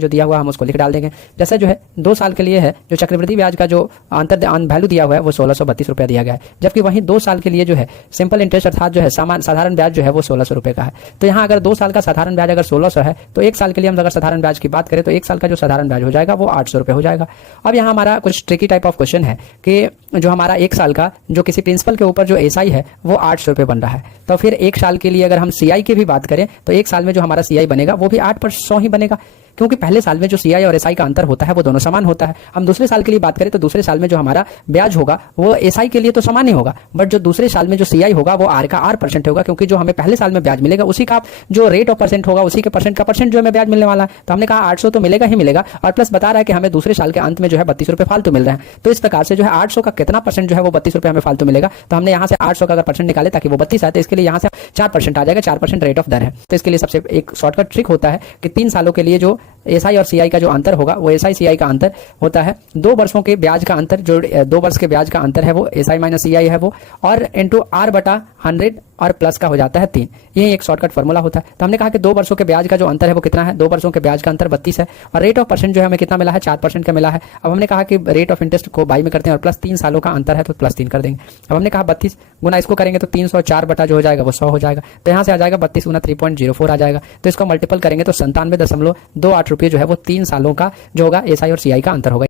जो दिया हुआ हम उसको लिख डाल देंगे। जैसे जो है 2 साल के लिए है, जो चक्रवृद्धि ब्याज का जो अंतर वैल्यू दिया हुआ है वो 1632 रुपया दिया गया है, जबकि वहीं 2 साल के लिए जो है सिंपल इंटरेस्ट अर्थात जो है साधारण ब्याज जो है वो 1600 रुपये का है। तो यहाँ अगर 2 साल का साधारण ब्याज अगर 1600 है तो 1 साल के लिए हम अगर साधारण ब्याज की बात करें तो 1 साल का जो साधारण ब्याज हो जाएगा वो 800 रुपये हो जाएगा। अब यहाँ हमारा कुछ ट्रिकी टाइप ऑफ क्वेश्चन है कि जो हमारा 1 साल का जो किसी प्रिंसिपल के ऊपर जो एसआई है वो 800 रुपये बन रहा है, तो फिर 1 साल के लिए अगर हम सीआई की भी बात करें तो 1 साल में जो हमारा सीआई बनेगा वो भी 8% ही बनेगा, क्योंकि पहले साल में जो सीआई और एसआई का अंतर होता है वो दोनों समान होता है। हम दूसरे साल के लिए बात करें तो दूसरे साल में जो हमारा ब्याज होगा वो एसआई के लिए तो समान ही होगा, बट जो दूसरे साल में जो सीआई होगा वो आर का R% होगा, क्योंकि जो हमें पहले साल में ब्याज मिलेगा उसी का जो रेट ऑफ परसेंट होगा उसी के परसेंट का परसेंट जो हमें ब्याज मिलने वाला है। तो हमने कहा 800 तो मिलेगा ही मिलेगा, और प्लस बता रहा है कि हमें दूसरे साल के अंत में जो है 32 रुपये फालतू मिल रहे हैं। तो इस प्रकार से जो है 800 का कितना परसेंट जो है वो 32 रुपये हमें फालतू मिलेगा। तो हमने यहाँ से 800 का अगर परसेंट निकाले ताकि वो 32 आए, तो इसके लिए यहाँ से 4% आ जाएगा, 4% रेट ऑफ दर है। तो इसके लिए सबसे एक शॉर्टकट ट्रिक होता है कि 3 सालों के लिए जो एसआई और सीआई का जो अंतर होगा वो एसआई सीआई का अंतर होता है 2 वर्षों के ब्याज का अंतर, जो 2 वर्ष के ब्याज का अंतर है वो एसआई माइनस सीआई है वो, और इंटू R/100 और प्लस का हो जाता है 3। ये एक शॉर्टकट फॉर्मूला होता है। तो हमने कहा कि 2 वर्षों के ब्याज का जो अंतर है वो कितना है, 2 वर्षों के ब्याज का अंतर 32 है, और रेट ऑफ परसेंट जो है हमें कितना मिला है, 4% का मिला है। अब हमने कहा कि रेट ऑफ इंटरेस्ट को बाई में करते हैं और प्लस 3 सालों का अंतर है तो प्लस 3 कर देंगे। अब हमने कहा 32 गुना इसको करेंगे तो 304 बटा जो हो जाएगा वो 100 हो जाएगा। तो यहाँ से आ जाएगा 32 गुना 3.04 आ जाएगा। तो इसको मल्टीपल करेंगे तो 97.28 रुपये जो है वो 3 सालों का जो होगा एसआई और सीआई का अंतर होगा।